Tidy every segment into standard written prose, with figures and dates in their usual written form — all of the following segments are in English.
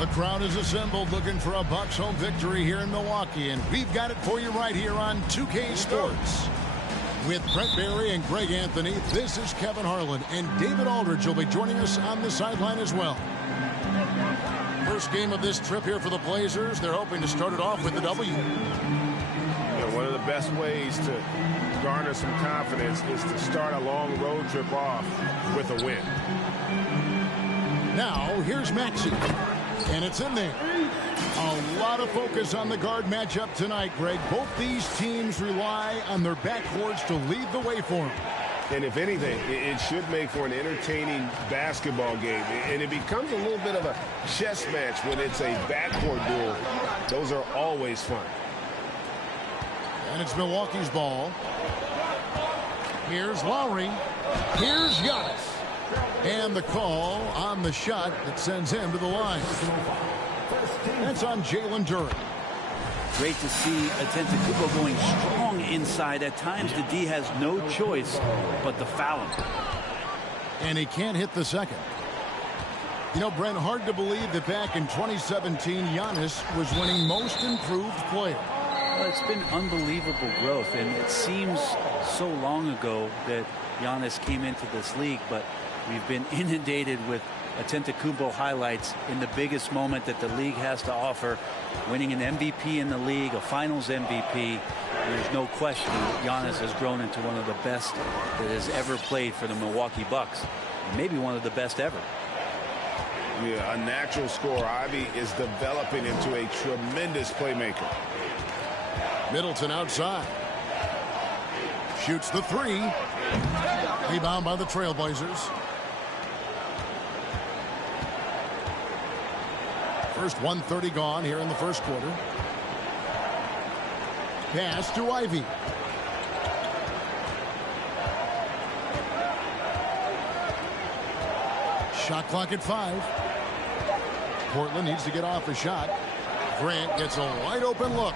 The crowd is assembled looking for a Bucks home victory here in Milwaukee, and we've got it for you right here on 2K Sports. With Brett Barry and Greg Anthony, this is Kevin Harlan, and David Aldridge will be joining us on the sideline as well. First game of this trip here for the Blazers. They're hoping to start it off with the W. One of the best ways to garner some confidence is to start a long road trip off with a win. Now, here's Maxey. And it's in there. A lot of focus on the guard matchup tonight, Greg. Both these teams rely on their backcourts to lead the way for them. And if anything, it should make for an entertaining basketball game. And it becomes a little bit of a chess match when it's a backcourt duel. Those are always fun. And it's Milwaukee's ball. Here's Lowry. Here's Giannis. And the call on the shot that sends him to the line. That's on Jalen Duren. Great to see Antetokounmpo going strong inside. At times, the D has no choice but to foul him. And he can't hit the second. You know, Brent, hard to believe that back in 2017, Giannis was winning most improved player. Well, it's been unbelievable growth, and it seems so long ago that Giannis came into this league, but we've been inundated with Antetokounmpo highlights in the biggest moment that the league has to offer, winning an MVP in the league, a finals MVP. There's no question Giannis has grown into one of the best that has ever played for the Milwaukee Bucks, maybe one of the best ever. Yeah, a natural scorer. Ivy is developing into a tremendous playmaker. Middleton outside. Shoots the three. Rebound by the Trailblazers. First 1:30 gone here in the first quarter. Pass to Ivy. Shot clock at 5. Portland needs to get off a shot. Grant gets a wide open look.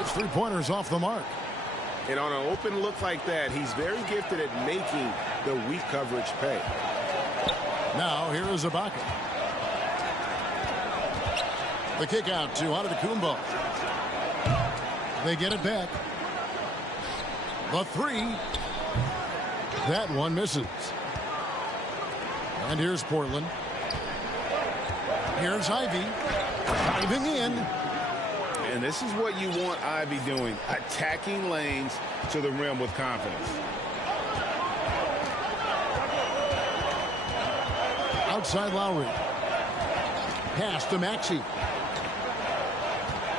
It's 3-pointers off the mark. And on an open look like that, he's very gifted at making the weak coverage pay. Now here is Ibaka. The kick out to Antetokounmpo. They get it back. The three. That one misses. And here's Portland. Here's Ivy. Diving in. And this is what you want Ivy doing. Attacking lanes to the rim with confidence. Outside Lowry. Pass to Maxey.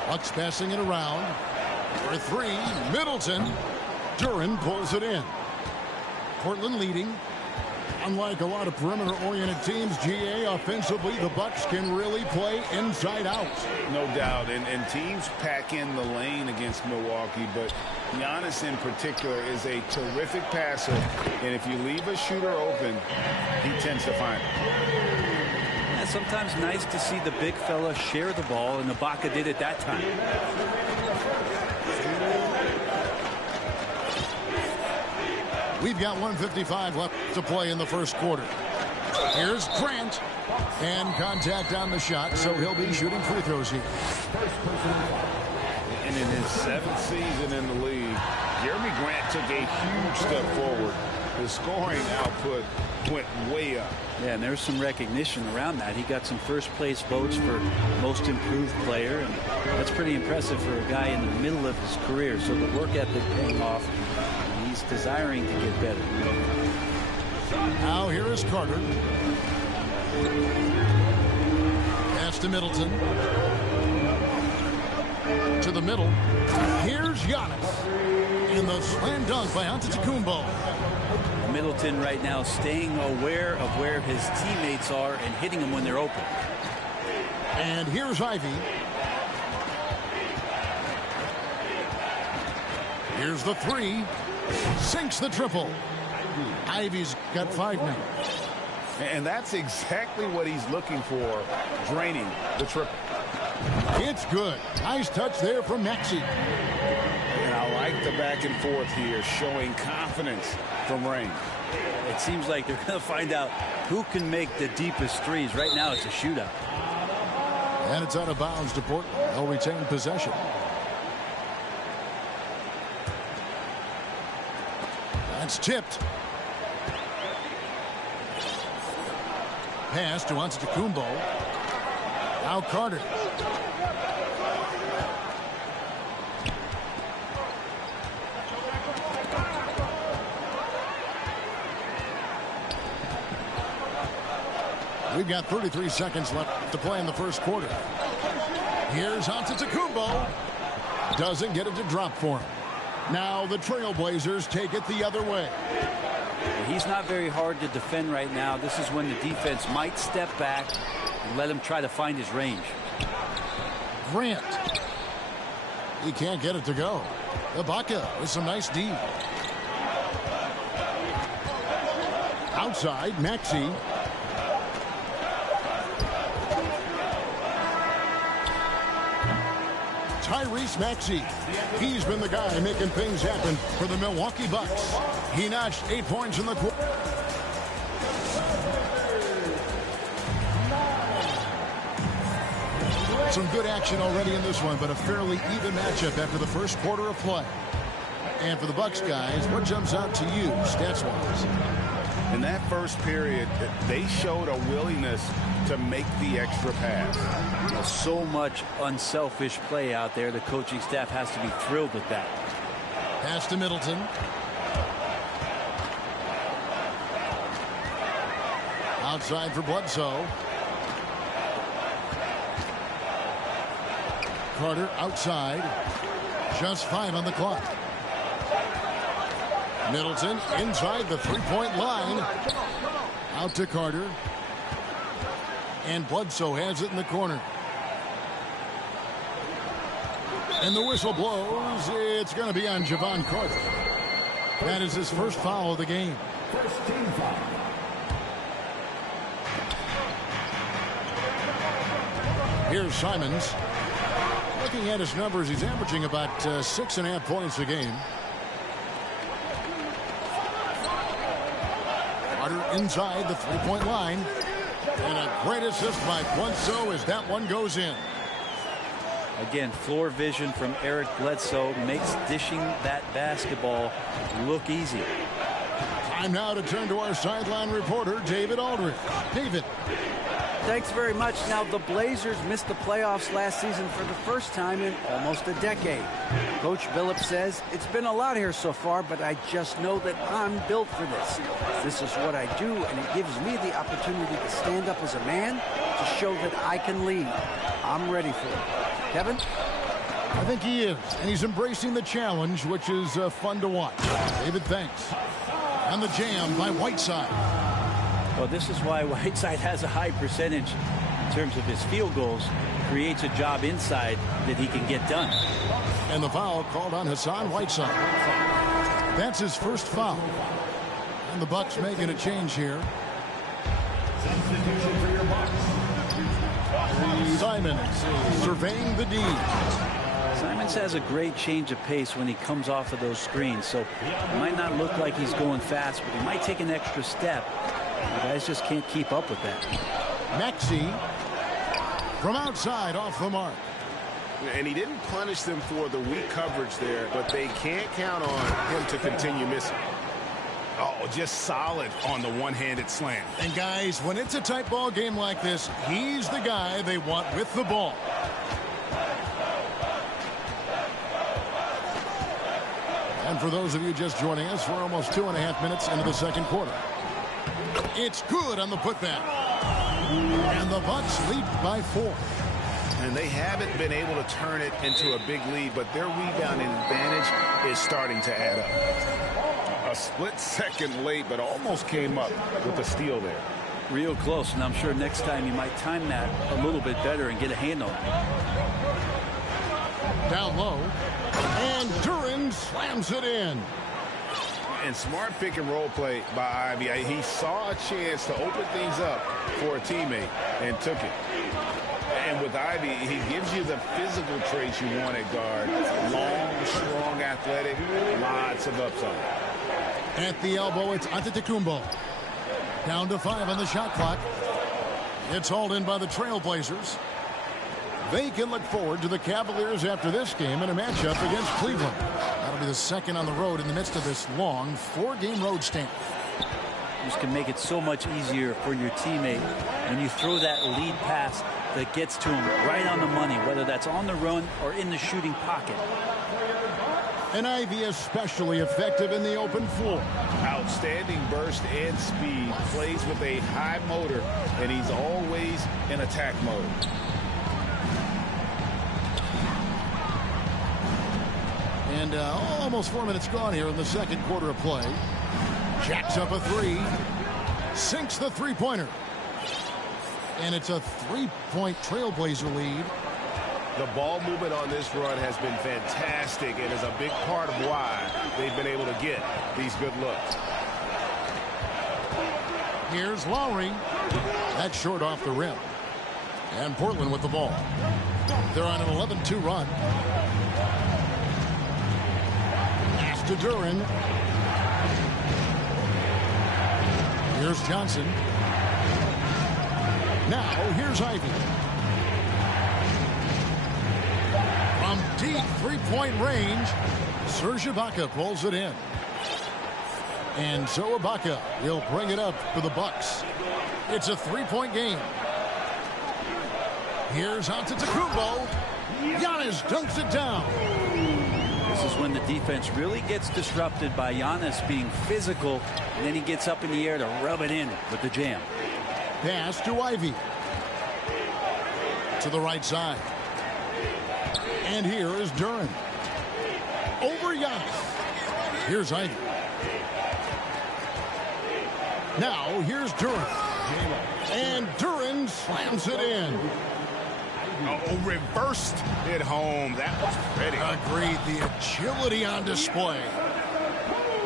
Bucks passing it around. For three, Middleton. Duren pulls it in. Portland leading. Unlike a lot of perimeter-oriented teams, GA, offensively, the Bucks can really play inside out. No doubt, and teams pack in the lane against Milwaukee, but Giannis in particular is a terrific passer, and if you leave a shooter open, he tends to find it. Yeah, sometimes nice to see the big fella share the ball, and Ibaka did it that time. We've got 1:55 left to play in the first quarter. Here's Grant. And contact on the shot, so he'll be shooting free throws here. And in his 7th season in the league, Jeremy Grant took a huge step forward. His scoring output went way up. Yeah, and there's some recognition around that. He got some first-place votes for most improved player, and that's pretty impressive for a guy in the middle of his career. So the work ethic paying off just desiring to get better. Now here is Carter. Pass to Middleton. To the middle. Here's Giannis. And the slam dunk by Antetokounmpo. Middleton right now staying aware of where his teammates are and hitting them when they're open. And here's Ivy. Here's the three. Sinks the triple. Ivy's got 5 now. And that's exactly what he's looking for, draining the triple. It's good. Nice touch there from Maxey. And I like the back and forth here, showing confidence from Rain. It seems like they're going to find out who can make the deepest threes. Right now it's a shootout. And it's out of bounds to Portland. They'll retain possession. That's tipped. Pass to Antetokounmpo. Now Carter. We've got 33 seconds left to play in the first quarter. Here's Antetokounmpo. Doesn't get it to drop for him. Now the Trailblazers take it the other way. He's not very hard to defend right now. This is when the defense might step back and let him try to find his range. Grant. He can't get it to go. Ibaka with some nice D. Outside, Maxey. Tyrese Maxey. He's been the guy making things happen for the Milwaukee Bucks. He notched 8 points in the quarter. Some good action already in this one, but a fairly even matchup after the first quarter of play. And for the Bucks guys, what jumps out to you stats-wise? In that first period, they showed a willingness to make the extra pass. So much unselfish play out there. The coaching staff has to be thrilled with that. Pass to Middleton. Outside for Bledsoe. Carter outside. Just 5 on the clock. Middleton inside the three-point line. Out to Carter. And Bledsoe has it in the corner. And the whistle blows. It's going to be on Jevon Carter. That is his first foul of the game. First team foul. Here's Simons. Looking at his numbers, he's averaging about 6.5 points a game. Carter inside the three-point line. And a great assist by Bledsoe as that one goes in. Again, floor vision from Eric Bledsoe makes dishing that basketball look easy. Time now to turn to our sideline reporter, David Aldridge. David. Thanks very much. Now, the Blazers missed the playoffs last season for the first time in almost a decade. Coach Billups says, it's been a lot here so far, but I just know that I'm built for this. This is what I do, and it gives me the opportunity to stand up as a man to show that I can lead. I'm ready for it. Kevin? I think he is, and he's embracing the challenge, which is fun to watch. David, thanks. And the jam by Whiteside. Well, this is why Whiteside has a high percentage in terms of his field goals. Creates a job inside that he can get done. And the foul called on Hassan Whiteside. That's his first foul. And the Bucks making a change here. Substitution for your Bucks. Simons surveying the D. Simons has a great change of pace when he comes off of those screens. So it might not look like he's going fast, but he might take an extra step. The guys just can't keep up with that. Maxey from outside off the mark. And he didn't punish them for the weak coverage there, but they can't count on him to continue missing. Oh, just solid on the one-handed slam. And guys, when it's a tight ball game like this, he's the guy they want with the ball. And for those of you just joining us, we're almost 2.5 minutes into the second quarter. It's good on the putback. And the Bucks lead by 4. And they haven't been able to turn it into a big lead, but their rebounding advantage is starting to add up. A split second late, but almost came up with a steal there. Real close, and I'm sure next time you might time that a little bit better and get a handle. Down low, and Duren slams it in. And smart pick and roll play by Ivey. He saw a chance to open things up for a teammate and took it. And with Ivey, he gives you the physical traits you want at guard. Long, strong, athletic, lots of upside. At the elbow, it's Antetokounmpo. Down to 5 on the shot clock. It's hauled in by the Trailblazers. They can look forward to the Cavaliers after this game in a matchup against Cleveland. That'll be the second on the road in the midst of this long 4-game road stand. This can make it so much easier for your teammate when you throw that lead pass that gets to him right on the money, whether that's on the run or in the shooting pocket. And Ivey especially effective in the open floor. Outstanding burst and speed, plays with a high motor, and he's always in attack mode. And almost 4 minutes gone here in the second quarter of play. Jacks up a 3. Sinks the three-pointer. And it's a 3-point Trailblazer lead. The ball movement on this run has been fantastic and is a big part of why they've been able to get these good looks. Here's Lowry. That's short off the rim. And Portland with the ball. They're on an 11-2 run. Pass to Duren. Here's Johnson. Now, here's Ivey. From deep three-point range, Serge Ibaka pulls it in. And so Ibaka will bring it up for the Bucks. It's a 3-point game. Here's Antetokounmpo. Giannis dunks it down. This is when the defense really gets disrupted by Giannis being physical, and then he gets up in the air to rub it in with the jam. Pass to Ivey. To the right side. And here is Duren. Over Giannis. Here's Ivey. Now here's Duren. And Duren slams it in. Oh, reversed it home. That was pretty. Agreed. The agility on display.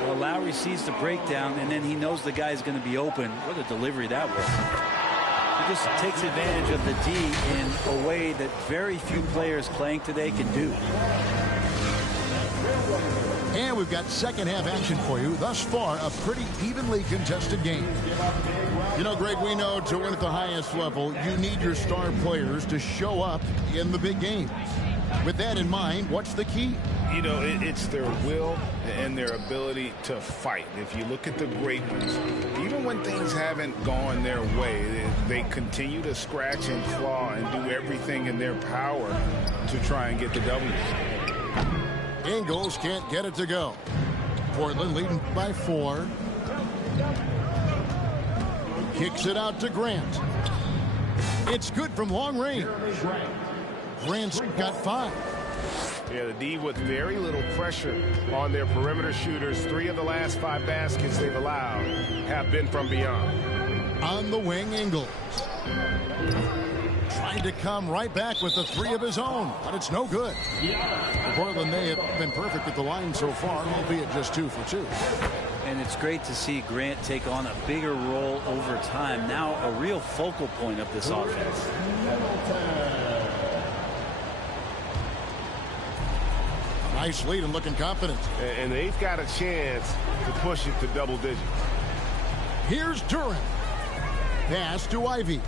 Well, Lowry sees the breakdown, and then he knows the guy's going to be open. What a delivery that was. He just takes advantage of the D in a way that very few players playing today can do. And we've got second half action for you. Thus far, a pretty evenly contested game. You know, Greg, we know to win at the highest level, you need your star players to show up in the big games. With that in mind, what's the key? You know, it's their will and their ability to fight. If you look at the great ones, even when things haven't gone their way, they continue to scratch and claw and do everything in their power to try and get the W. Ingles can't get it to go. Portland leading by 4. Kicks it out to Grant. It's good from long range. Grant's got 5. Yeah, the D with very little pressure on their perimeter shooters. 3 of the last 5 baskets they've allowed have been from beyond. On the wing, Ingles. Trying to come right back with the 3 of his own, but it's no good. Portland, they have been perfect at the line so far, albeit just 2 for 2. And it's great to see Grant take on a bigger role over time. Now a real focal point of this offense. Nice lead and looking confident. And they've got a chance to push it to double digits. Here's Duren. Pass to Ivey.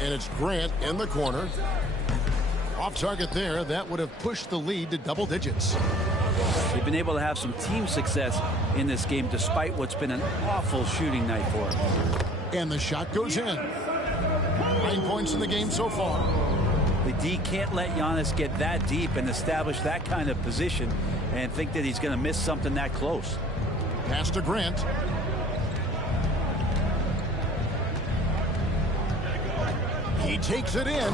And it's Grant in the corner. Off target there. That would have pushed the lead to double digits. They've been able to have some team success in this game despite what's been an awful shooting night for them. And the shot goes in. 9 points in the game so far. The D can't let Giannis get that deep and establish that kind of position and think that he's going to miss something that close. Pass to Grant. He takes it in,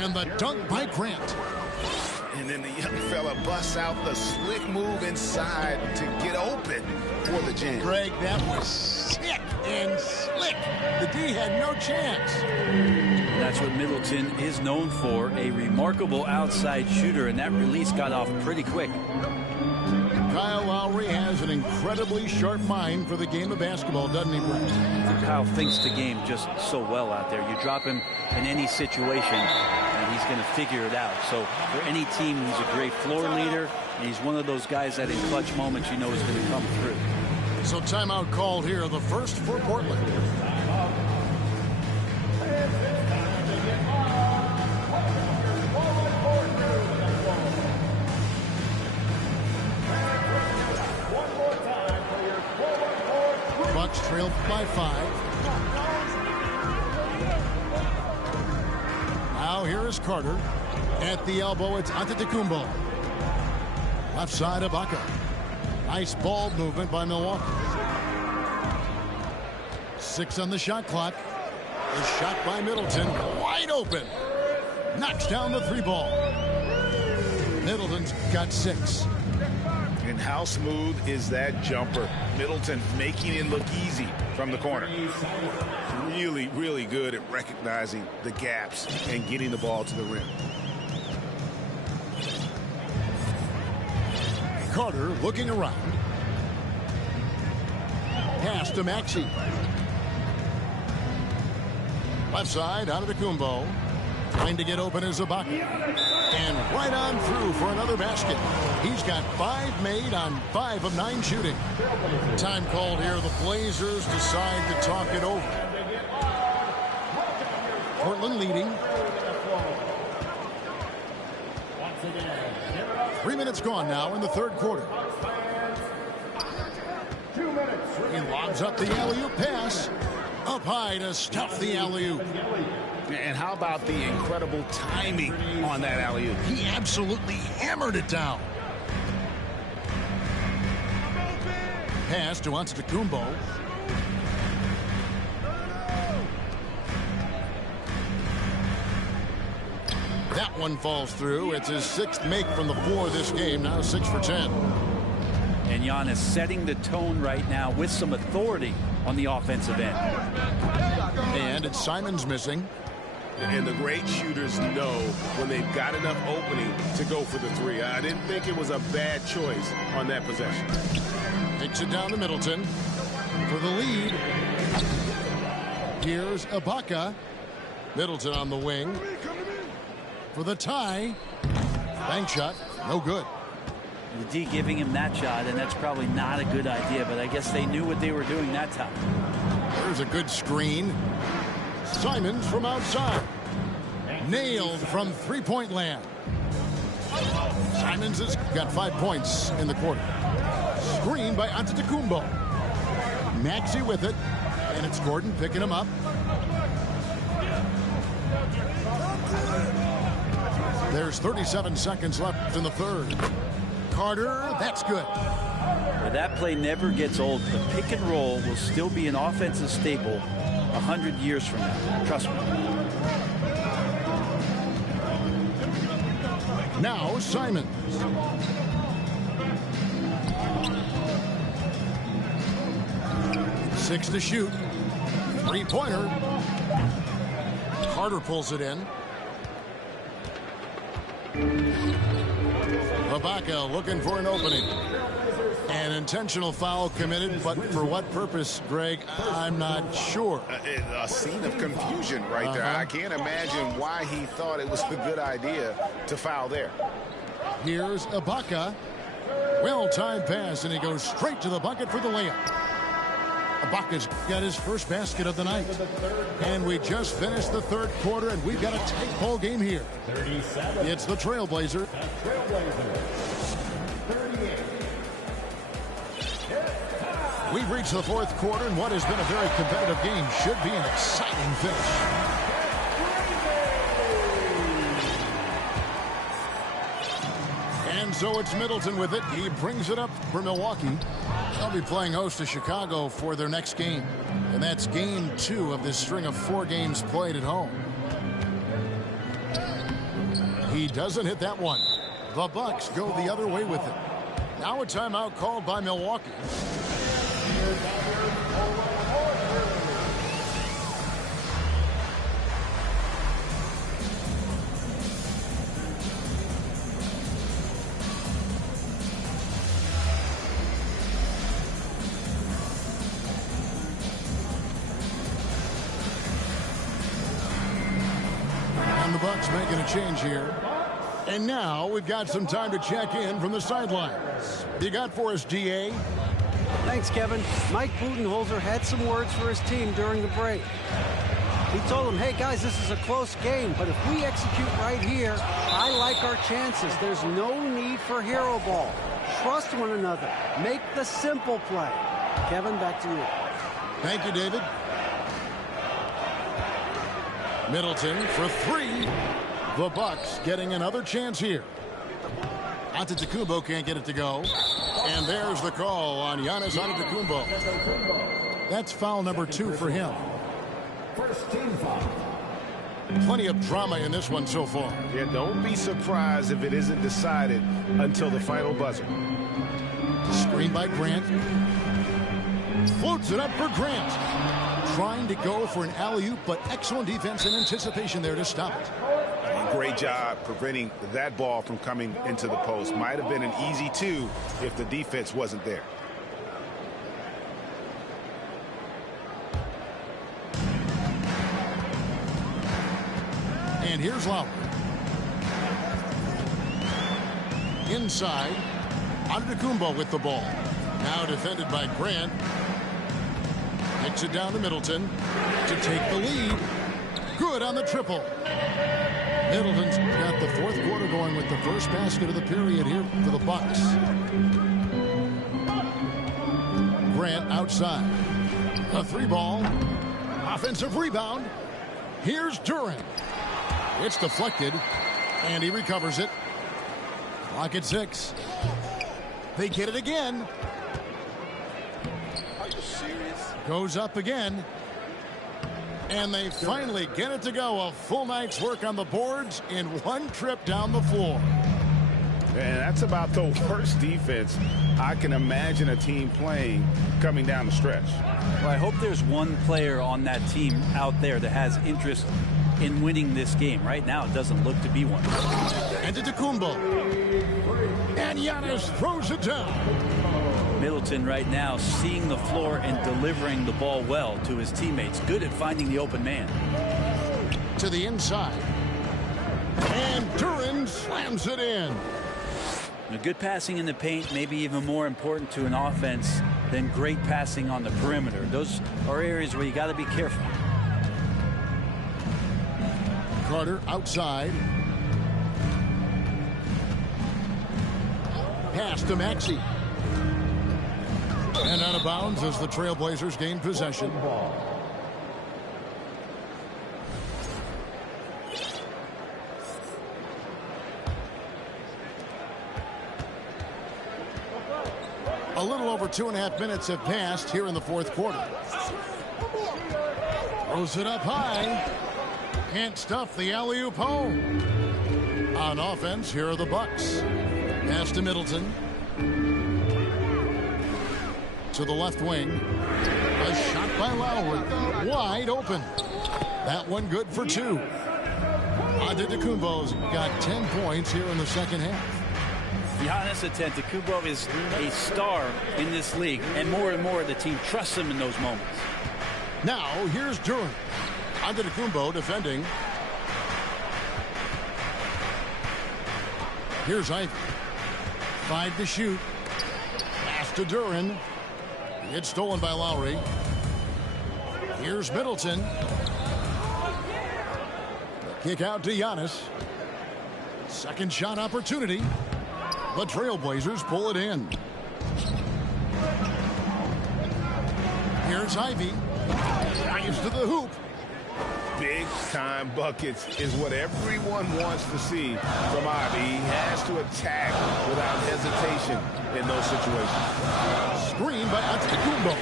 and the dunk by Grant. And then the young fella busts out the slick move inside to get open for the jam. Greg, that was sick and slick. The D had no chance. That's what Middleton is known for, a remarkable outside shooter, and that release got off pretty quick. Kyle Lowry has an incredibly sharp mind for the game of basketball, doesn't he, Brett? Kyle thinks the game just so well out there. You drop him in any situation, and he's going to figure it out. So for any team, he's a great floor leader, and he's one of those guys that in clutch moments you know is going to come through. So timeout called here, the first for Portland. Bucks trail by 5. Now here is Carter. At the elbow, it's Antetokounmpo. Left side, Ibaka. Nice ball movement by Milwaukee. 6 on the shot clock. The shot by Middleton. Wide open. Knocks down the 3-ball. Middleton's got 6. And how smooth is that jumper? Middleton making it look easy from the corner. Really, really good at recognizing the gaps and getting the ball to the rim. Carter looking around. Pass to Maxey. Left side, out of the Antetokounmpo. Trying to get open is Ibaka. And right on through for another basket. He's got 5 made on 5 of 9 shooting. Time called here. The Blazers decide to talk it over. Portland leading. 3 minutes gone now in the third quarter. He lobs up the alley-oop pass. Up high to stuff the alley-oop. And how about the incredible timing on that alley-oop? He absolutely hammered it down. Pass to Antetokounmpo. That one falls through. It's his 6th make from the 4 this game. Now 6 for 10. And Giannis setting the tone right now with some authority on the offensive end. And it's Simons missing. And the great shooters know when they've got enough opening to go for the 3. I didn't think it was a bad choice on that possession. Takes it down to Middleton for the lead. Here's Ibaka. Middleton on the wing for the tie. Bank shot, no good. The D giving him that shot, and that's probably not a good idea, but I guess they knew what they were doing that time. There's a good screen. Simons from outside. Nailed from 3-point land. Simons has got 5 points in the quarter. Screen by Antetokounmpo. Maxey with it. And it's Gordon picking him up. There's 37 seconds left in the third. Carter, that's good. But that play never gets old. The pick and roll will still be an offensive staple 100 years from now. Trust me. Now Simons. Six to shoot. 3-pointer. Carter pulls it in. Ibaka looking for an opening. An intentional foul committed, but for what purpose, Greg? I'm not sure. A scene of confusion right there. I can't imagine why he thought it was a good idea to foul there. Here's Ibaka. Well-timed pass, and he goes straight to the bucket for the layup. Ibaka's got his first basket of the night. And we just finished the third quarter, and we've got a tight ball game here. It's the Trailblazers. We've reached the fourth quarter, and what has been a very competitive game should be an exciting finish. So it's Middleton with it. He brings it up for Milwaukee. They'll be playing host to Chicago for their next game. And that's game 2 of this string of 4 games played at home. He doesn't hit that one. The Bucks go the other way with it. Now a timeout called by Milwaukee. And the Bucks making a change here. And now we've got some time to check in from the sidelines. You got for us, DA? Thanks, Kevin. Mike Budenholzer had some words for his team during the break. He told them, hey, guys, this is a close game, but if we execute right here, I like our chances. There's no need for hero ball. Trust one another. Make the simple play. Kevin, back to you. Thank you, David. Middleton for 3. The Bucks getting another chance here. Antetokounmpo can't get it to go. And there's the call on Giannis Antetokounmpo. That's foul number 2 for him. First team foul. Plenty of drama in this one so far. Yeah, don't be surprised if it isn't decided until the final buzzer. Screen by Grant. Floats it up for Grant. Trying to go for an alley-oop, but excellent defense and anticipation there to stop it. Great job preventing that ball from coming into the post. Might have been an easy 2 if the defense wasn't there. And here's Lowry. Inside. Antetokounmpo with the ball. Now defended by Grant. Kicks it down to Middleton to take the lead. Good on the triple. Middleton's got the 4th quarter going with the first basket of the period here for the Bucks. Grant outside. A 3-ball. Offensive rebound. Here's Duren. It's deflected, and he recovers it. Clock at 6. They get it again. Are you serious? Goes up again. And they finally get it to go. A full night's work on the boards in one trip down the floor. And that's about the worst defense I can imagine a team playing coming down the stretch. Well, I hope there's one player on that team out there that has interest in winning this game. Right now, it doesn't look to be one. Antetokounmpo. And Giannis throws it down. Middleton right now seeing the floor and delivering the ball well to his teammates. Good at finding the open man. To the inside. And Duren slams it in. Good passing in the paint, maybe even more important to an offense than great passing on the perimeter. Those are areas where you got to be careful. Carter outside. Pass to Maxey. And out of bounds as the Trailblazers gain possession. A little over 2.5 minutes have passed here in the 4th quarter. Throws it up high. Can't stuff the alley-oop home. On offense, here are the Bucks. Pass to Middleton. To the left wing. A shot by Lowry. Wide open. That one good for 2. Antetokounmpo's got 10 points here in the second half. Giannis Antetokounmpo is a star in this league, and more the team trusts him in those moments. Now, here's Duren. Antetokounmpo defending. Here's Ivy. 5 to shoot. Pass to Duren. It's stolen by Lowry. Here's Middleton. Kick out to Giannis. Second shot opportunity. The Trailblazers pull it in. Here's Ivy. Drives to the hoop. Big-time buckets is what everyone wants to see from Ivy. He has to attack without hesitation in those situations. Screen by Antetokounmpo.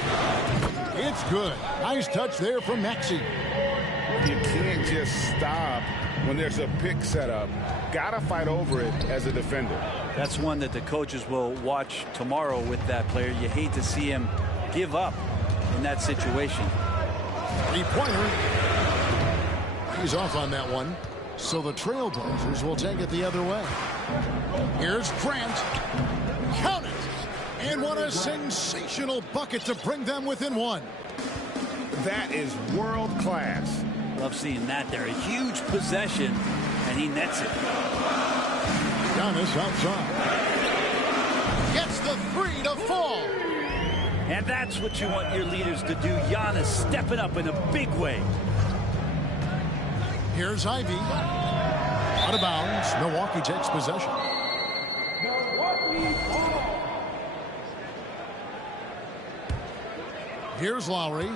It's good. Nice touch there from Maxey. You can't just stop when there's a pick set up. Got to fight over it as a defender. That's one that the coaches will watch tomorrow with that player. You hate to see him give up in that situation. Three-pointer. He's off on that one. So the Trailblazers will take it the other way. Here's Grant. Count it. And what a sensational bucket to bring them within one. That is world class. Love seeing that there. A huge possession, and he nets it. Giannis outside. Gets the three to fall. And that's what you want your leaders to do. Giannis stepping up in a big way. Here's Ivy. Out of bounds. Milwaukee takes possession. Here's Lowry.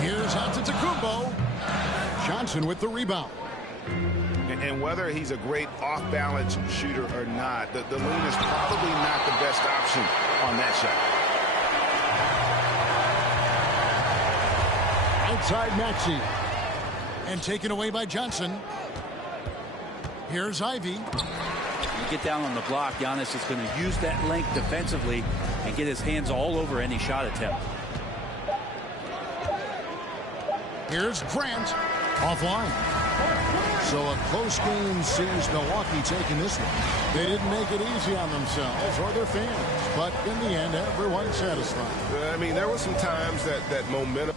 Here's Antetokounmpo. Johnson with the rebound. And whether he's a great off-balance shooter or not, the lean is probably not the best option on that shot. Outside Maxey. And taken away by Johnson. Here's Ivy. You get down on the block, Giannis is going to use that length defensively and get his hands all over any shot attempt. Here's Grant. Offline. So a close game sees Milwaukee taking this one. They didn't make it easy on themselves or their fans. But in the end, everyone's satisfied. I mean, there were some times that momentum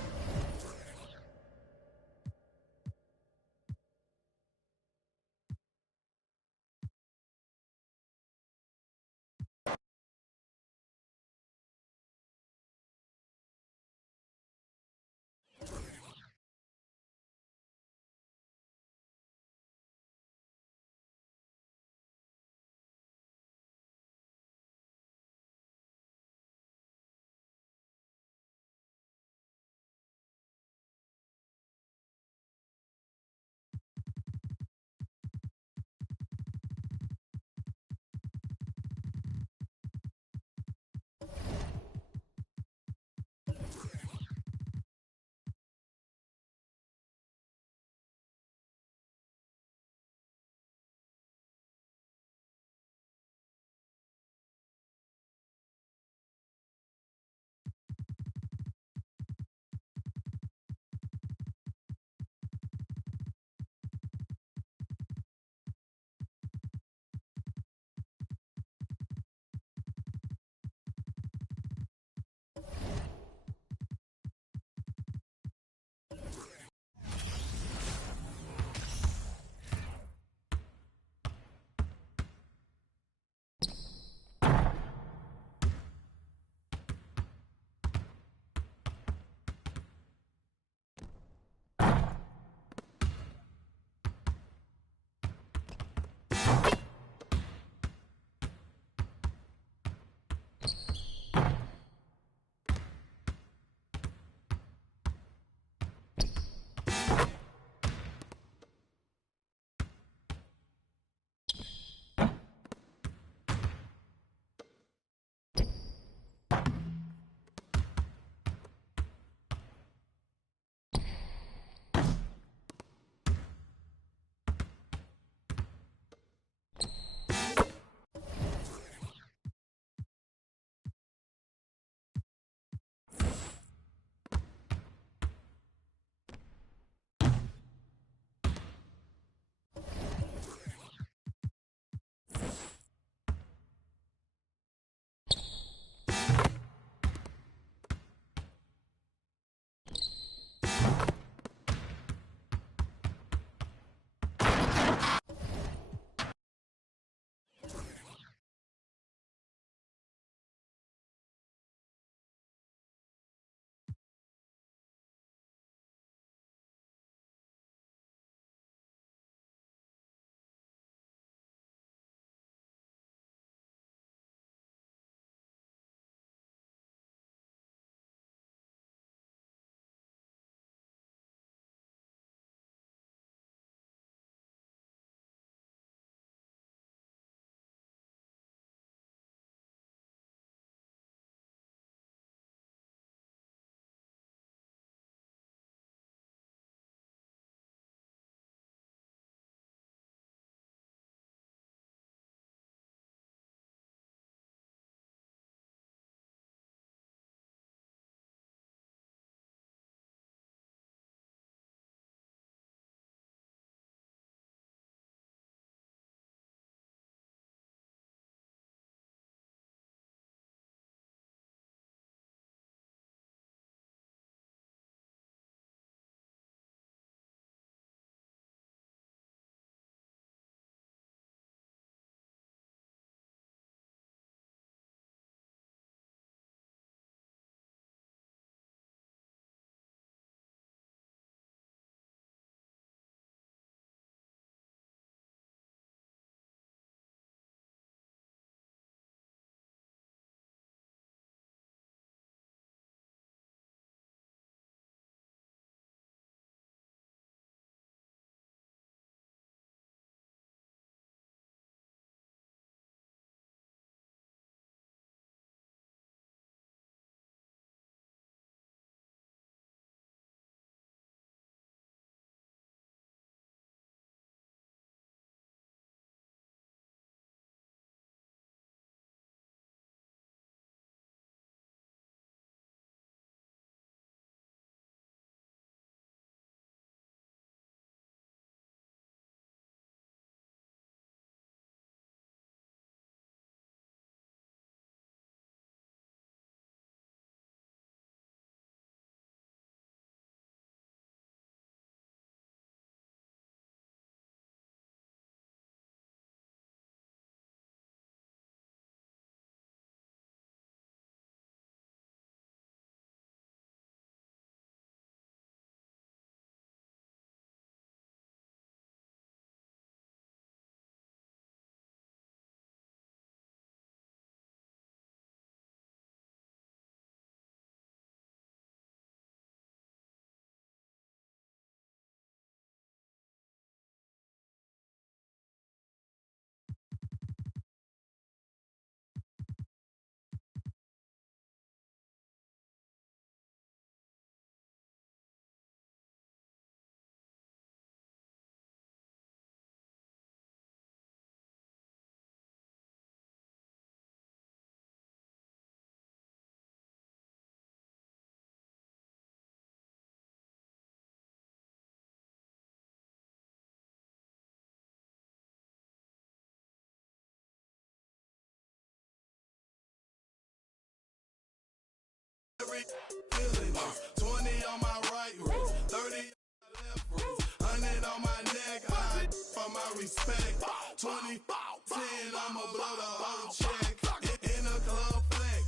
Feeling this. 20 on my right wrist, 30 on my left wrist, 100 on my neck, high for my respect. 20, 10, I'ma blow the whole check. In a club flex,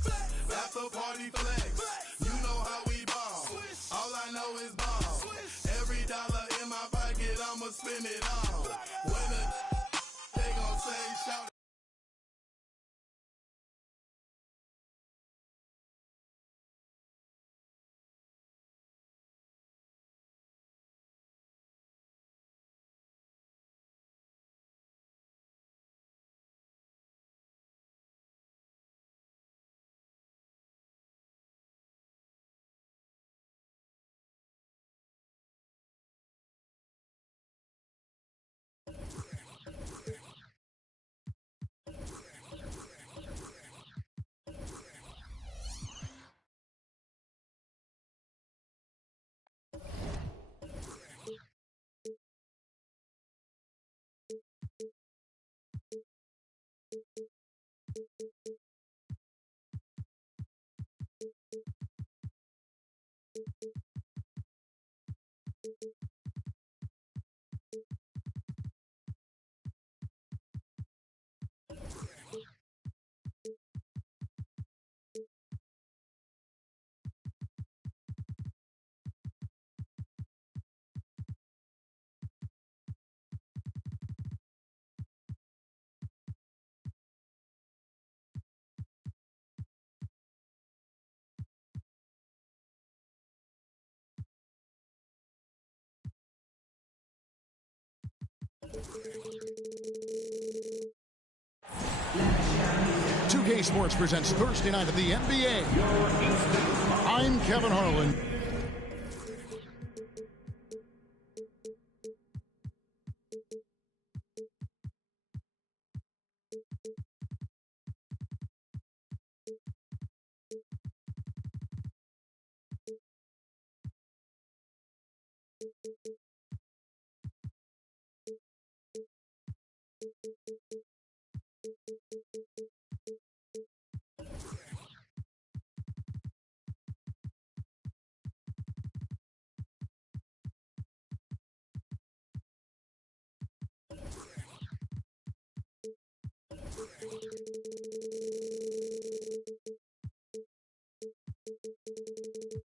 after party flex. You know how we ball. All I know is ball. Every dollar in my pocket, I'ma spend it all. When they gon' say, shout. K Sports presents Thursday Night of the NBA. I'm Kevin Harlan.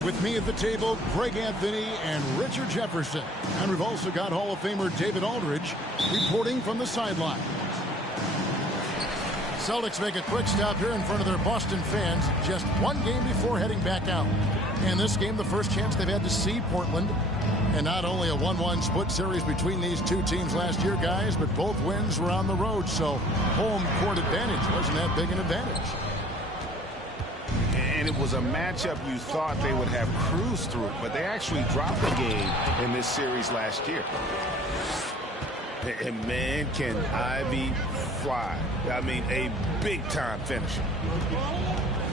With me at the table, Greg Anthony and Richard Jefferson. And we've also got Hall of Famer David Aldridge reporting from the sideline. Celtics make a quick stop here in front of their Boston fans just one game before heading back out. And this game, the first chance they've had to see Portland. And not only a 1-1 split series between these two teams last year, guys, but both wins were on the road. So home court advantage wasn't that big an advantage. And it was a matchup you thought they would have cruised through, but they actually dropped the game in this series last year. And man, can Ivy fly. I mean, a big-time finisher.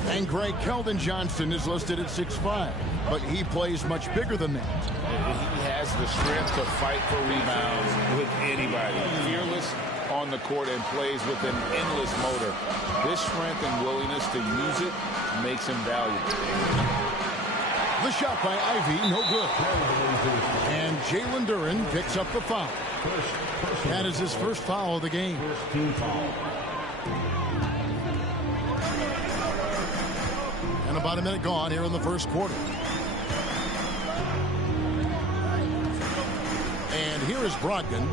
And Greg, Keldon Johnson is listed at 6'5", but he plays much bigger than that. He has the strength to fight for rebounds with anybody. Fearless on the court and plays with an endless motor. This strength and willingness to use it makes him valuable. The shot by Ivy, no good. And Jalen Duren picks up the foul. That is his first foul of the game. And about a minute gone here in the first quarter. And here is Brogdon.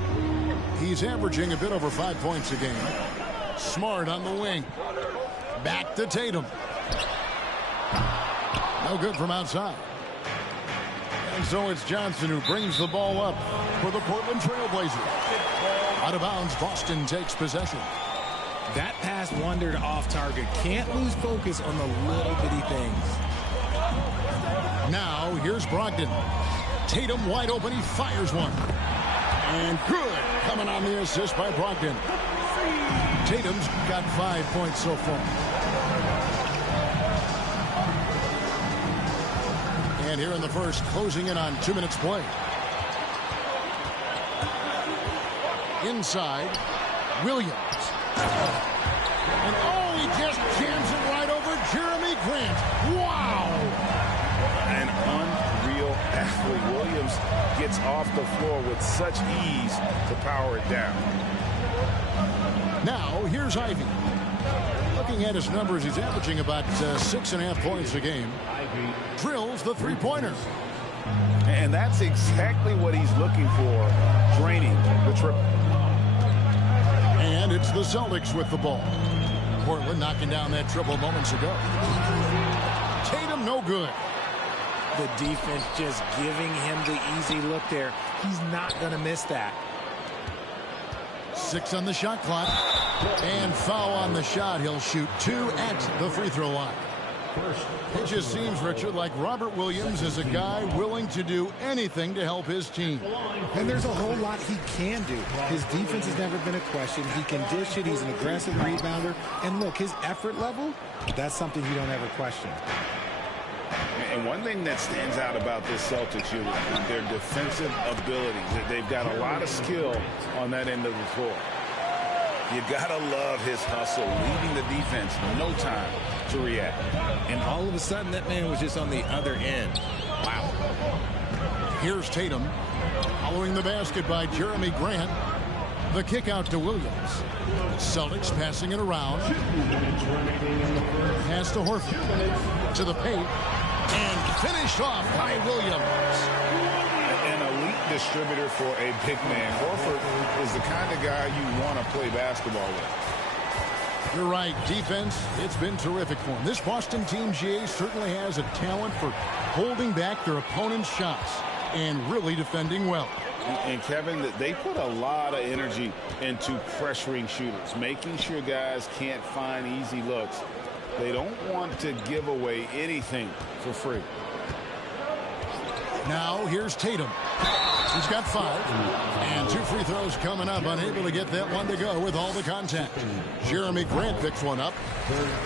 He's averaging a bit over 5 points a game. Smart on the wing. Back to Tatum. No good from outside. And so it's Johnson who brings the ball up for the Portland Trailblazers. Out of bounds, Boston takes possession. That pass wandered off target. Can't lose focus on the little bitty things. Now, here's Brogdon. Tatum wide open. He fires one. And good. Coming on the assist by Brogdon. Tatum's got 5 points so far. And here in the first, closing in on 2 minutes play. Inside, Williams. And oh, he just jams it right over Jeremy Grant. Wow! defensively. Williams gets off the floor with such ease to power it down. Now, here's Ivey. Looking at his numbers, he's averaging about 6.5 points a game. Drills the three-pointer. And that's exactly what he's looking for, draining the triple. And it's the Celtics with the ball. Portland knocking down that triple moments ago. Tatum no good. The defense just giving him the easy look there. He's not going to miss that. 6 on the shot clock. And foul on the shot. He'll shoot 2 at the free throw line. It just seems, Richard, like Robert Williams is a guy willing to do anything to help his team. And there's a whole lot he can do. His defense has never been a question. He can dish it. He's an aggressive rebounder. And look, his effort level, that's something you don't ever question. And one thing that stands out about this Celtics unit is their defensive abilities. They've got a lot of skill on that end of the floor. You gotta love his hustle, leading the defense, no time to react. And all of a sudden, that man was just on the other end. Wow. Here's Tatum. Following the basket by Jeremy Grant. The kick out to Williams. Celtics passing it around. Pass to Horford. To the paint. And finished off by Williams. An elite distributor for a big man. Horford is the kind of guy you want to play basketball with. You're right. Defense, it's been terrific for him. This Boston team, GA, certainly has a talent for holding back their opponent's shots and really defending well. And Kevin, they put a lot of energy into pressuring shooters, making sure guys can't find easy looks. They don't want to give away anything for free. Now here's Tatum. He's got 5. And 2 free throws coming up. Unable to get that one to go with all the contact. Jeremy Grant picks one up.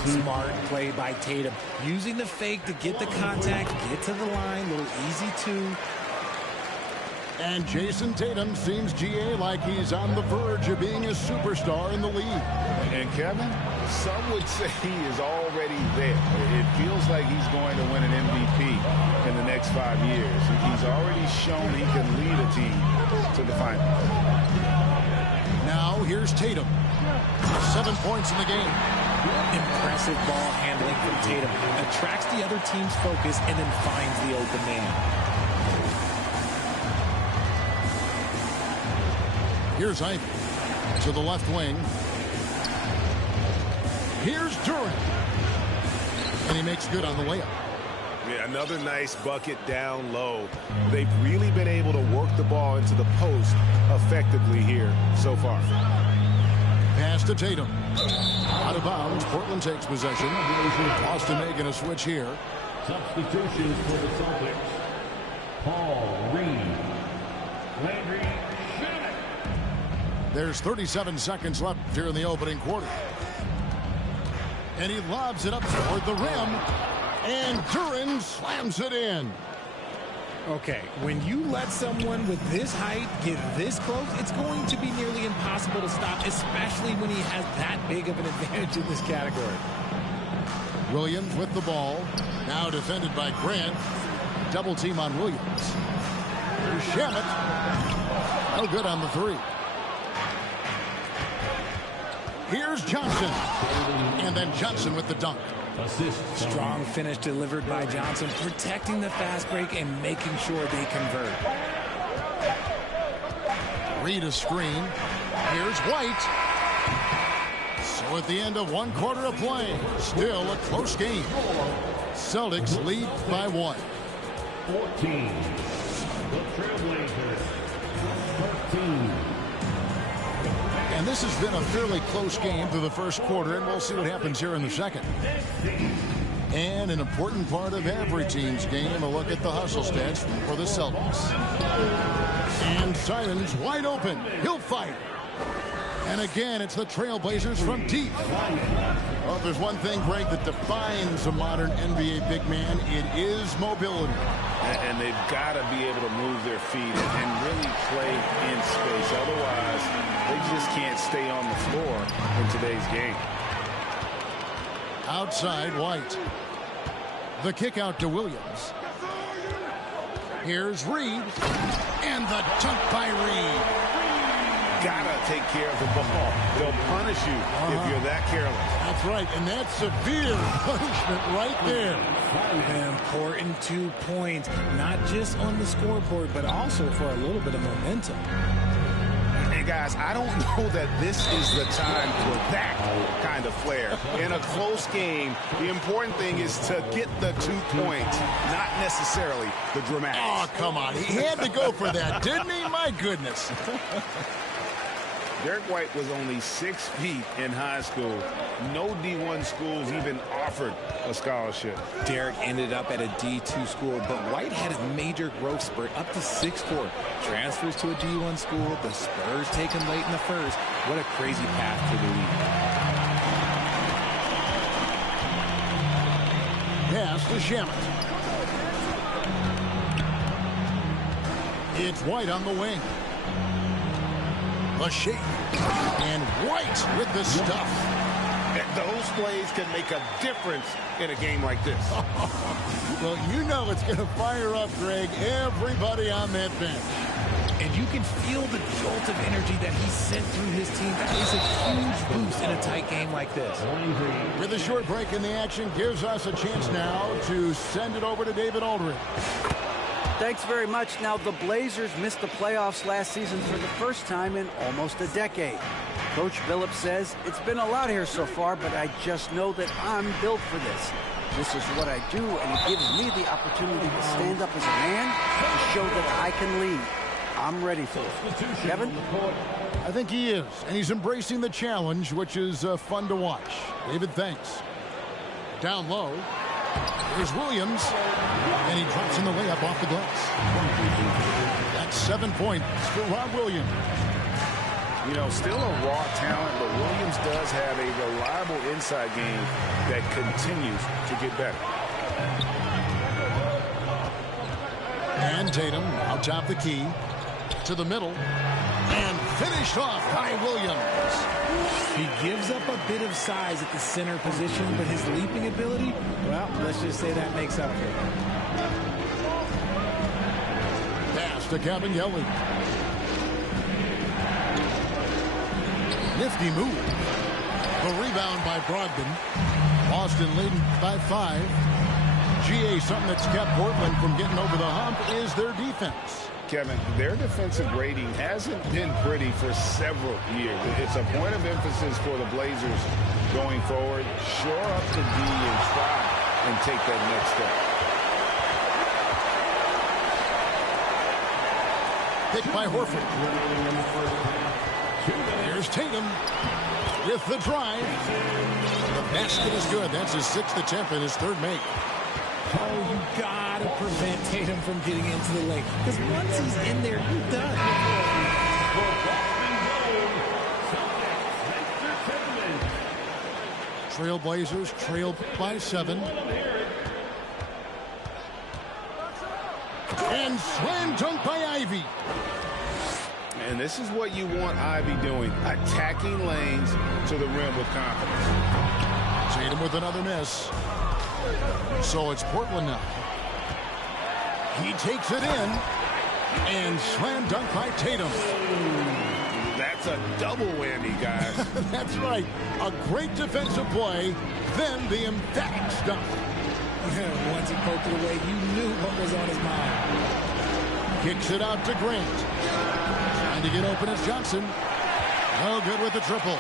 Smart play by Tatum. Using the fake to get the contact, get to the line, little easy 2. And Jason Tatum seems, GA, like he's on the verge of being a superstar in the league. And Kevin, some would say he is already there. It feels like he's going to win an MVP in the next 5 years. He's already shown he can lead a team to the finals. Now here's Tatum. 7 points in the game. Impressive ball handling from Tatum. Attracts the other team's focus and then finds the open man. Here's Ivey to the left wing. Here's Durant. And he makes good on the layup. Yeah, another nice bucket down low. They've really been able to work the ball into the post effectively here so far. Pass to Tatum. Out of bounds. Portland takes possession. Boston making a switch here. Substitutions for the Celtics. Paul Reed. Landry Shamet. There's 37 seconds left here in the opening quarter. And he lobs it up toward the rim. And Duren slams it in. Okay, when you let someone with this height get this close, it's going to be nearly impossible to stop, especially when he has that big of an advantage in this category. Williams with the ball. Now defended by Grant. Double team on Williams. Here's Shamet. No good on the 3. Here's Johnson. And then Johnson with the dunk. Strong finish delivered by Johnson, protecting the fast break and making sure they convert. Reed a screen. Here's White. So at the end of 1 quarter of play, still a close game. Celtics lead by 1. 14. The Trailblazers. 13. And this has been a fairly close game through the first quarter, and we'll see what happens here in the second. And an important part of every team's game, a look at the hustle stats for the Celtics. And Simons wide open. He'll fight. And again, it's the Trailblazers from deep. Well, if there's one thing, Greg, that defines a modern NBA big man, it is mobility. And they've got to be able to move their feet and really play in space. Otherwise, they just can't stay on the floor in today's game. Outside, White. The kick out to Williams. Here's Reed. And the dunk by Reed. Gotta take care of the ball. They'll punish you if you're that careless. That's right, and that's severe punishment right there. An important 2 points, not just on the scoreboard, but also for a little bit of momentum. And guys, I don't know that this is the time for that kind of flair. In a close game, the important thing is to get the 2 points, not necessarily the dramatics. Oh, come on. He had to go for that, didn't he? My goodness. Derek White was only 6 feet in high school. No D1 schools even offered a scholarship. Derek ended up at a D2 school, but White had a major growth spurt up to 6'4". Transfers to a D1 school. The Spurs take him late in the first. What a crazy path to the league. Pass to Shamet. It's White on the wing. A shake. And White with the stuff. Those plays can make a difference in a game like this. Well, you know it's going to fire up, Greg, everybody on that bench. And you can feel the jolt of energy that he sent through his team. That is a huge boost in a tight game like this. With a short break in the action, gives us a chance now to send it over to David Aldridge. Thanks very much. Now, the Blazers missed the playoffs last season for the first time in almost a decade. Coach Billups says, it's been a lot here so far, but I just know that I'm built for this. This is what I do, and it gives me the opportunity to stand up as a man and show that I can lead. I'm ready for it. Kevin? I think he is, and he's embracing the challenge, which is fun to watch. David, thanks. Down low. Here's Williams, and he drops in the layup off the glass. That's 7 points for Rob Williams. You know, still a raw talent, but Williams does have a reliable inside game that continues to get better. And Tatum out top the key to the middle and finished off by Williams. He gives up a bit of size at the center position, but his leaping ability, well, let's just say that makes up for it. Pass to Kevin Yelly. Nifty move. The rebound by Brogdon. Boston leading by 5. GA, something that's kept Portland from getting over the hump is their defense. Kevin, their defensive rating hasn't been pretty for several years. It's a point of emphasis for the Blazers going forward. Shore up the D and try and take that next step. Picked by Horford. Here's Tatum with the drive. The basket is good. That's his 6th attempt and his 3rd make. Oh, you gotta prevent Tatum from getting into the lane, because once he's in there, you're done. Trailblazers trail by 7. And slam dunk by Ivy. And this is what you want Ivy doing, attacking lanes to the rim with confidence. Tatum with another miss. So it's Portland now. He takes it in. And slam dunk by Tatum. That's a double whammy, guys. That's right. A great defensive play, then the emphatic stuff. Once he poked it away, you knew what was on his mind. Kicks it out to Grant. Trying to get open as Johnson. Oh, good with the triple.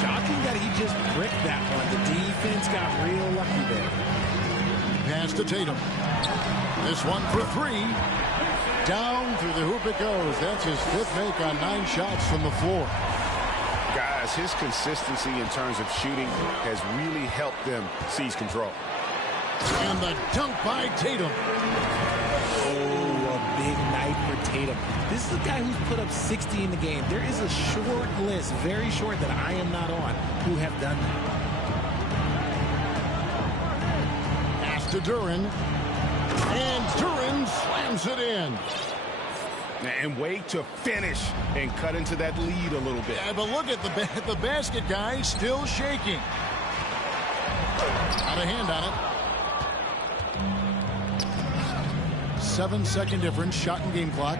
Shocking that he just bricked that one. The defense got real lucky there. Pass to Tatum. This one for 3. Down through the hoop it goes. That's his 5th make on 9 shots from the floor. Guys, his consistency in terms of shooting has really helped them seize control. And the dunk by Tatum. Oh, a big night for Tatum. This is a guy who's put up 60 in the game. There is a short list, very short, that I am not on, who have done that. Pass to Duren. And Duren slams it in. And wait to finish and cut into that lead a little bit. Yeah, but look at the basket guy still shaking. Out of hand on it. 7-second difference, shot and game clock.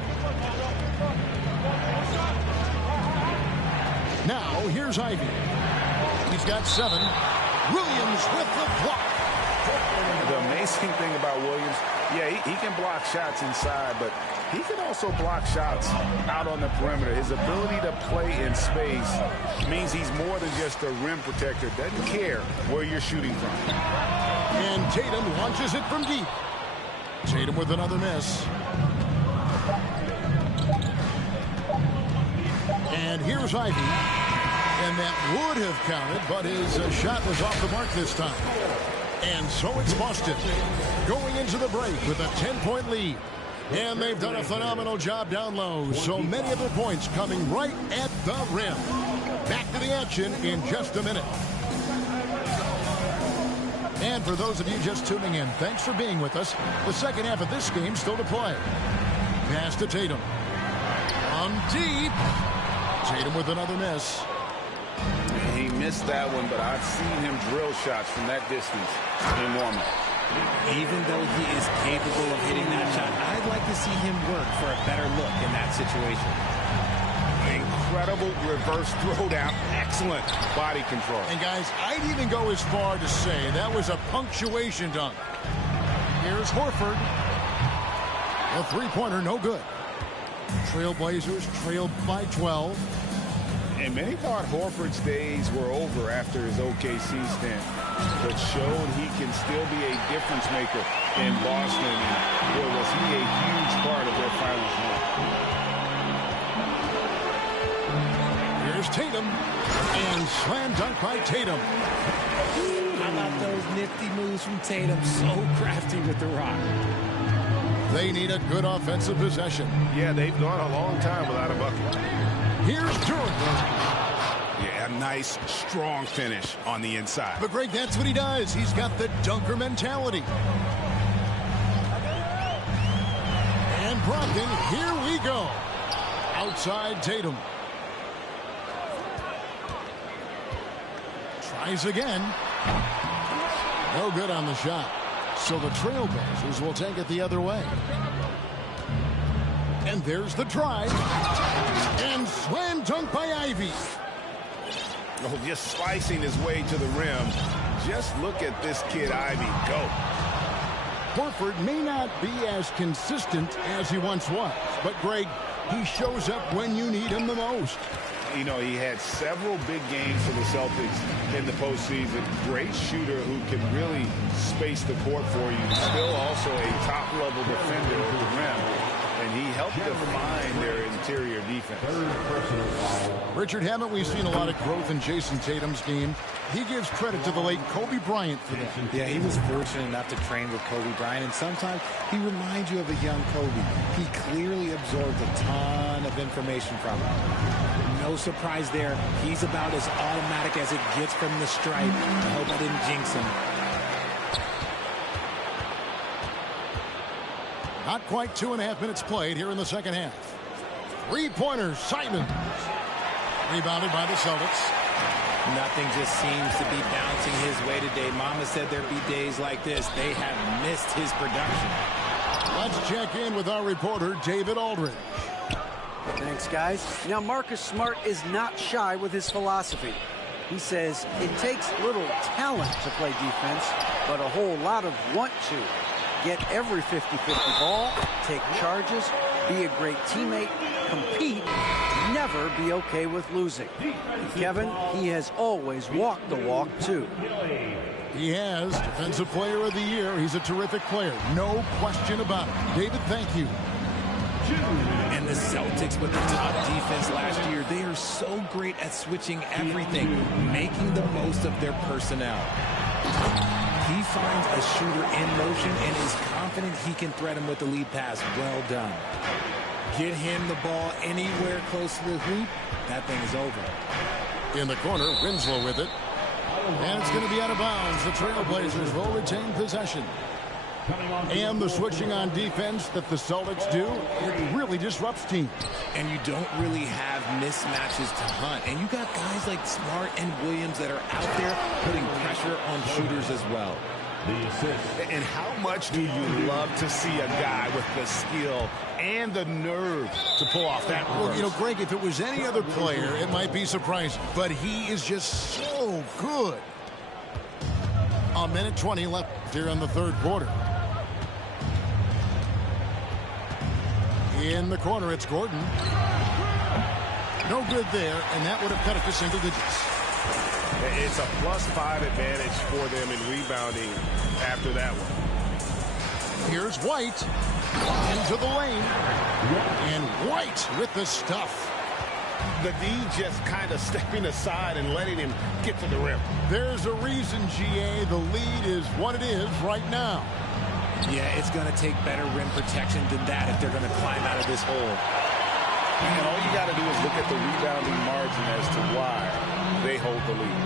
Now, here's Ivy. He's got 7. Williams with the block. The amazing thing about Williams, yeah, he can block shots inside, but he can also block shots out on the perimeter. His ability to play in space means he's more than just a rim protector. Doesn't care where you're shooting from. And Tatum launches it from deep. Tatum with another miss. And here's Ivy. And that would have counted, but his shot was off the mark this time. And so it's Boston going into the break with a 10-point lead. And they've done a phenomenal job down low. So many of their points coming right at the rim. Back to the action in just a minute. And for those of you just tuning in, thanks for being with us. The second half of this game still to play. Pass to Tatum. On deep. Tatum with another miss. He missed that one, but I've seen him drill shots from that distance in Norman. Even though he is capable of hitting that shot, I'd like to see him work for a better look in that situation. Incredible reverse throwdown. Excellent body control. And guys, I'd even go as far to say that was a punctuation dunk. Here's Horford. A three-pointer, no good. Trailblazers trailed by 12. And many thought Horford's days were over after his OKC stint, but showed he can still be a difference maker in Boston. And boy, was he a huge part of their finals run. Here's Tatum. And slam dunk by Tatum. How about those nifty moves from Tatum? So crafty with the rock. They need a good offensive possession. Yeah, they've gone a long time without a bucket. Here's Durant. Yeah, nice, strong finish on the inside. But, Greg, that's what he does. He's got the dunker mentality. And Brogdon, here we go. Outside Tatum. Tries again. No good on the shot. So the Trailblazers will take it the other way. And there's the drive. And slam dunk by Ivy. Oh, just slicing his way to the rim. Just look at this kid Ivy go. Horford may not be as consistent as he once was. But, Greg, he shows up when you need him the most. You know, he had several big games for the Celtics in the postseason. Great shooter who can really space the court for you. Still also a top-level defender at the rim. And he helped define their interior defense. Richard, haven't we seen a lot of growth in Jason Tatum's game? He gives credit to the late Kobe Bryant for that. Yeah, he was fortunate enough to train with Kobe Bryant, and sometimes he reminds you of a young Kobe. He clearly absorbed a ton of information from him. No surprise there. He's about as automatic as it gets from the stripe. I hope I didn't jinx him. Not quite 2.5 minutes played here in the second half. Three-pointer, Simons. Rebounded by the Celtics. Nothing just seems to be bouncing his way today. Mama said there'd be days like this. They have missed his production. Let's check in with our reporter, David Aldridge. Thanks, guys. Now, Marcus Smart is not shy with his philosophy. He says it takes little talent to play defense, but a whole lot of want to. Get every 50-50 ball, take charges, be a great teammate, compete, never be okay with losing. Kevin, he has always walked the walk, too. He has. Defensive Player of the Year. He's a terrific player. No question about it. David, thank you. And the Celtics with the top defense last year, they are so great at switching everything, making the most of their personnel. He finds a shooter in motion and is confident he can threat him with the lead pass. Well done. Get him the ball anywhere close to the hoop, that thing is over. In the corner, Winslow with it. And it's going to be out of bounds. The Trailblazers will retain possession. And the switching on defense that the Celtics do, it really disrupts teams. And you don't really have mismatches to hunt. And you got guys like Smart and Williams that are out there putting pressure on shooters as well. The assist. And how much do you love to see a guy with the skill and the nerve to pull off that reverse? Well, you know, Greg, if it was any other player, it might be surprising. But he is just so good. A minute 20 left here in the third quarter. In the corner, it's Gordon. No good there, and that would have cut it to single digits. It's a +5 advantage for them in rebounding after that one. Here's White into the lane. And White with the stuff. The D just kind of stepping aside and letting him get to the rim. There's a reason, GA, the lead is what it is right now. Yeah, it's going to take better rim protection than that if they're going to climb out of this hole. And all you got to do is look at the rebounding margin as to why they hold the lead.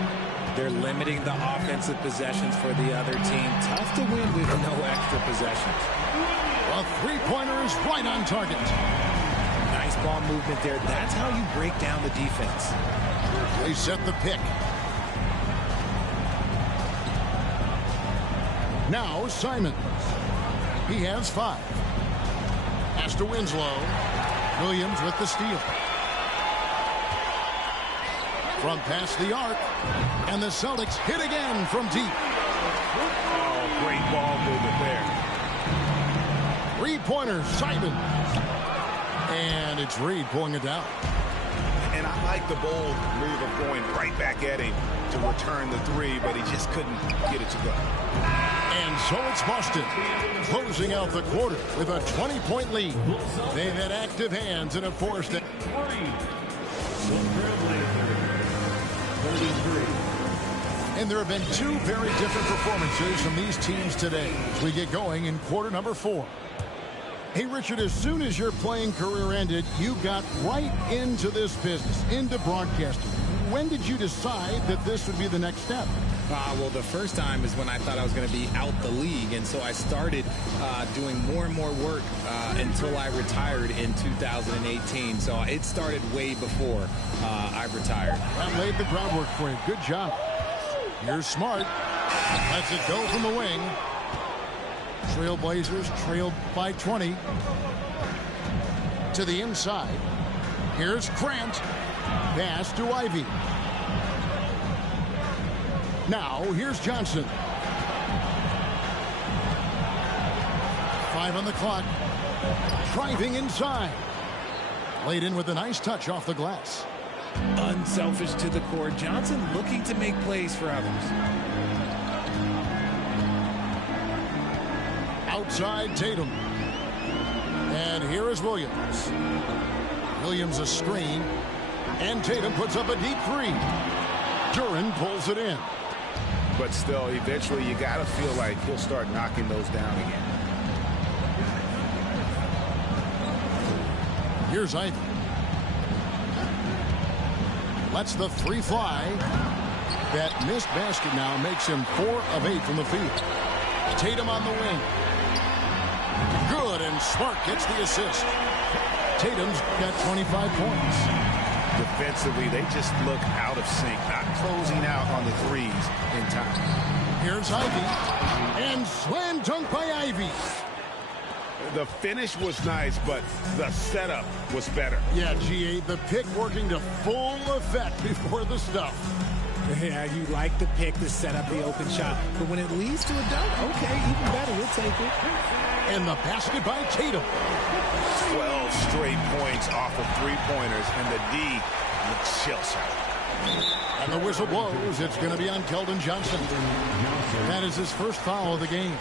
They're limiting the offensive possessions for the other team. Tough to win with no extra possessions. A three-pointer is right on target. Nice ball movement there. That's how you break down the defense. They set the pick. Now Simons. He has 5. Pass to Winslow. Williams with the steal. From past the arc. And the Celtics hit again from deep. Oh, great ball movement there. Three-pointer, Simons. And it's Reed pulling it down. And I like the bold move of going right back at him to return the three, but he just couldn't get it to go. And so it's Boston closing out the quarter with a 20-point lead. They've had active hands and have forced it. And there have been 2 very different performances from these teams today as we get going in quarter number 4. Hey, Richard, as soon as your playing career ended, you got right into this business, into broadcasting. When did you decide that this would be the next step? Well, the first time is when I thought I was going to be out the league, and so I started doing more and more work until I retired in 2018. So it started way before I retired. That laid the groundwork for you. Good job. Here's Smart. Lets it go from the wing. Trailblazers trailed by 20. To the inside. Here's Grant. Pass to Ivy. Now, here's Johnson. 5 on the clock. Driving inside. Laid in with a nice touch off the glass. Unselfish to the core. Johnson looking to make plays for others. Outside Tatum. And here is Williams. Williams a screen. And Tatum puts up a deep 3. Duren pulls it in. But still, eventually you got to feel like he'll start knocking those down again. Here's Ivy. Lets the 3 fly. That missed basket now makes him 4 of 8 from the field. Tatum on the wing. Good, and Smart gets the assist. Tatum's got 25 points. Defensively, they just look out of sync, not closing out on the threes in time. Here's Ivy. And slam dunk by Ivy. The finish was nice, but the setup was better. Yeah, GA, the pick working to full effect before the stuff. Yeah, you like the pick to set up the open shot. But when it leads to a dunk, okay, even better. We'll take it. And the basket by Tatum. 12 straight points off of 3-pointers, and the D looks shell-shocked. And the whistle blows. It's going to be on Keldon Johnson. That is his first foul of the game.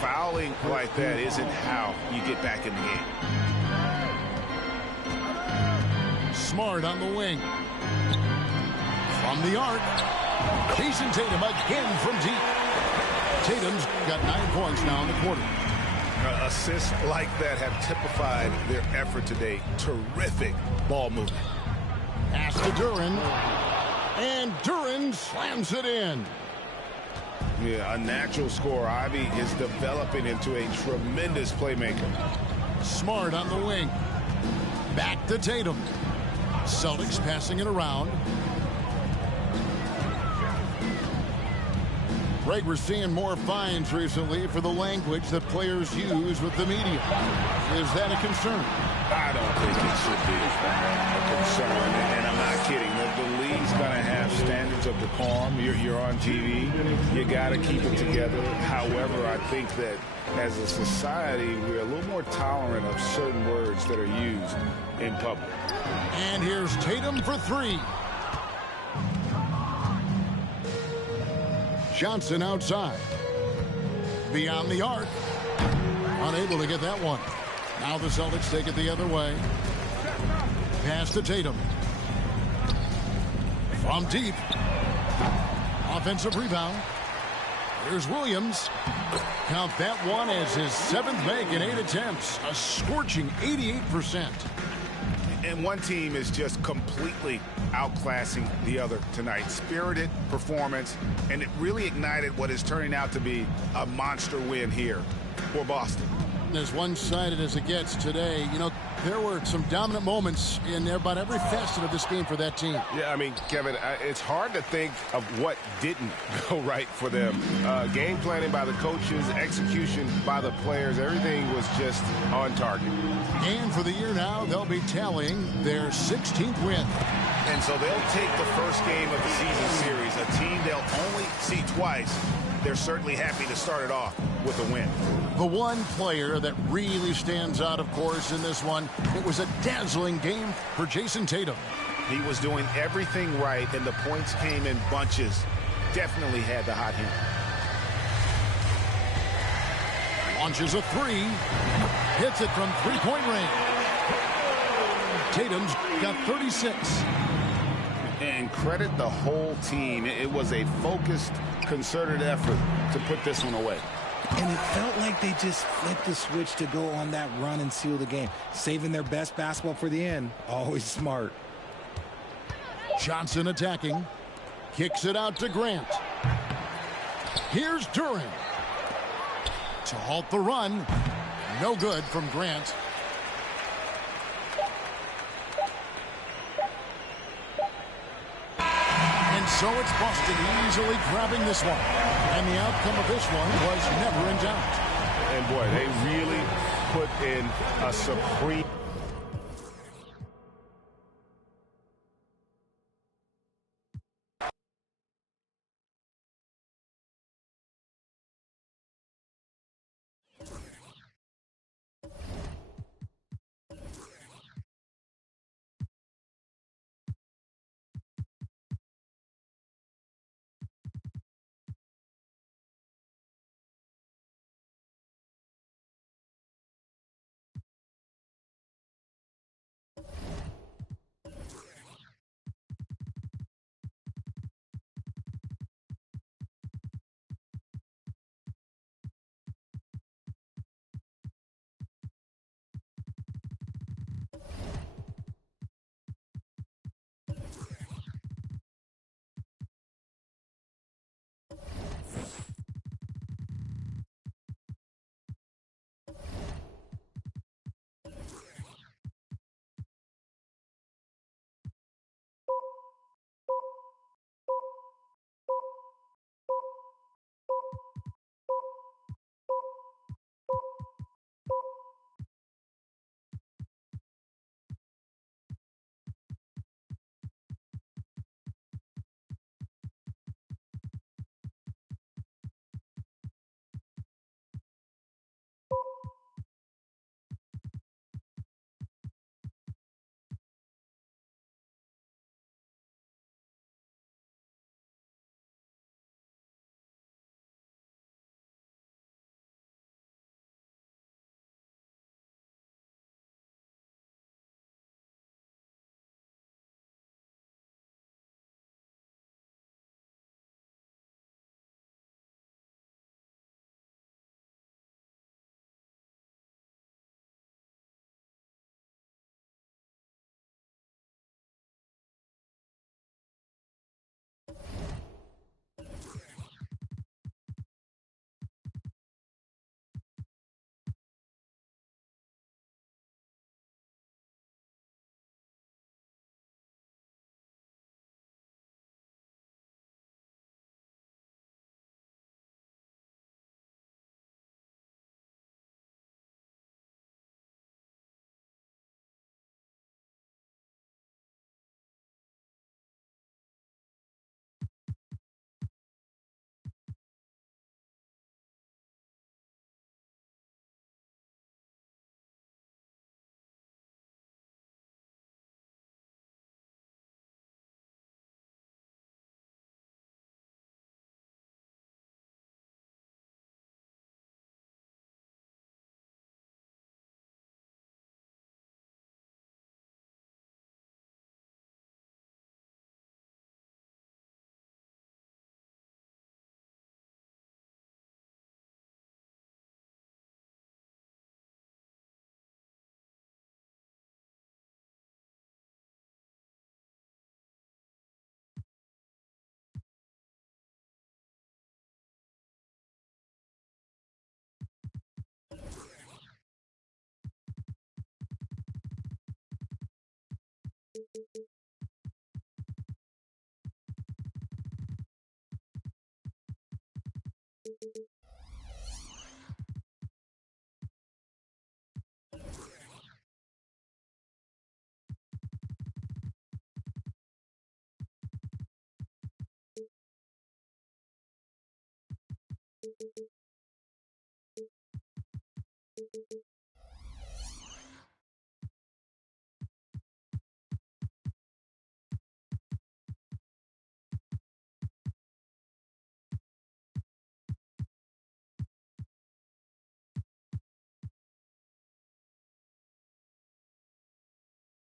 Fouling like that isn't how you get back in the game. Smart on the wing. From the arc. Jason Tatum again from deep. Tatum's got 9 points now in the quarter. Assists like that have typified their effort today. Terrific ball movement. Pass to Duren. And Duren slams it in. Yeah, a natural scorer. Ivy is developing into a tremendous playmaker. Smart on the wing. Back to Tatum. Celtics passing it around. Greg, we're seeing more fines recently for the language that players use with the media. Is that a concern? I don't think it should be a concern, and I'm not kidding. The league's going to have standards of decorum. You're on TV. You got to keep it together. However, I think that as a society, we're a little more tolerant of certain words that are used in public. And here's Tatum for three. Johnson outside. Beyond the arc. Unable to get that one. Now the Celtics take it the other way. Pass to Tatum. From deep. Offensive rebound. Here's Williams. Count that one as his 7th make in 8 attempts. A scorching 88%. And one team is just completely outclassing the other tonight. Spirited performance, and it really ignited what is turning out to be a monster win here for Boston. As one-sided as it gets today, you know, there were some dominant moments in about every facet of this game for that team. Yeah, I mean, Kevin, it's hard to think of what didn't go right for them. Game planning by the coaches, execution by the players, everything was just on target. And for the year now, they'll be tallying their 16th win. And so they'll take the first game of the season series, a team they'll only see twice. They're certainly happy to start it off with a win. The one player that really stands out, of course, in this one, it was a dazzling game for Jason Tatum. He was doing everything right, and the points came in bunches. Definitely had the hot hand. Launches a three. Hits it from three-point range. Tatum's got 36. And credit the whole team. It was a focused, concerted effort to put this one away. And it felt like they just flipped the switch to go on that run and seal the game. Saving their best basketball for the end. Always smart. Johnson attacking. Kicks it out to Grant. Here's Duran. To halt the run. No good from Grant. And so it's Boston easily grabbing this one. And the outcome of this one was never in doubt. And boy, they really put in a supreme